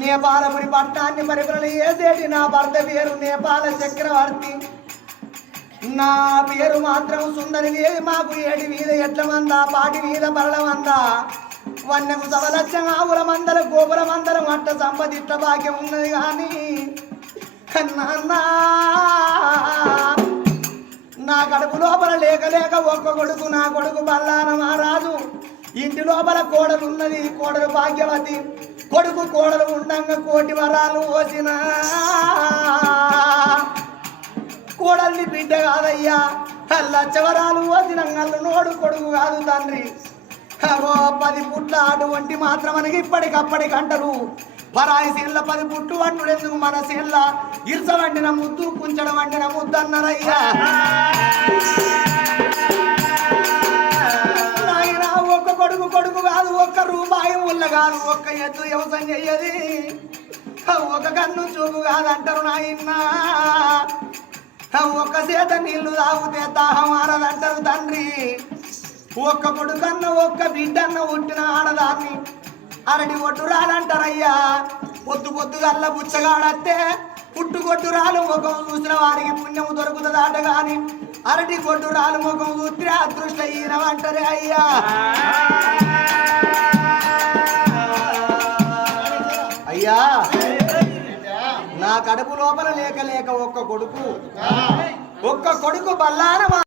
నేపాలపురి పట్టాన్ని పరిపాలన చేసేటి నా భర్త పేరు నేపాల చక్రవర్తి నా పేరు మాత్రం సుందరి దేవి మాకు ఏడి మీద ఎట్ల పాటి మీద బరల వన్నెకు సవలచ్చం ఆవుల మందరం గోపుల మందరం అట్ట సంపద భాగ్యం ఉన్నది కానీ కన్నా నా కడుపు లోపల లేక లేక ఒక్క కొడుకు నా కొడుకు బల్లాన మహారాజు. ఇంటి లోపల కోడలు ఉన్నది కోడలు భాగ్యవతి. కొడుకు కోడలు ఉండంగా కోటి వరాలు పోసిన కోడల్ని బిడ్డ కాదయ్యా. లచ్చవరాలు వదిన నల్లు నోడు కొడుకు కాదు తండ్రి. అవో పది పుట్ల అటువంటి మాత్రం మనకి ఇప్పటికప్పటికి అంటారు పరాయి సీన్ల పది పుట్టు వండు ఎందుకు మన సీన్ల? ఇరుస వండిన ముద్దు కుంచడం వండిన ముద్దు అన్నారయ్యా నాయన ఒక్క కొడుకు కొడుకు కాదు ఒక్క రూపాయి ముళ్ళ కాదు ఒక్క ఎద్దు వ్యవసాయం చెయ్యది. ఒక కన్ను చూపు కాదంటారు నాయన ఒక్క చేత నీళ్ళు తాగితే తాహం ఆరదంటారు తండ్రి. ఒక్క కొడుకన్న ఒక్క బిడ్డన్న పుట్టిన ఆడదాన్ని అరటి ఒడ్డు రాలంటారయ్యా. పొద్దు పొద్దుగల్ల బుచ్చగాడత్తే పుట్టు కొట్టు రాలు ముఖం చూసిన వారికి పుణ్యము దొరుకుతుందట గాని అరటి కొట్టు రాలు ముఖం చూస్తే అదృష్ట ఈయనమంటారే అయ్యా. అయ్యా నా కడుపు లోపల లేక లేక ఒక్క కొడుకు ఒక్క కొడుకు బల్లారమా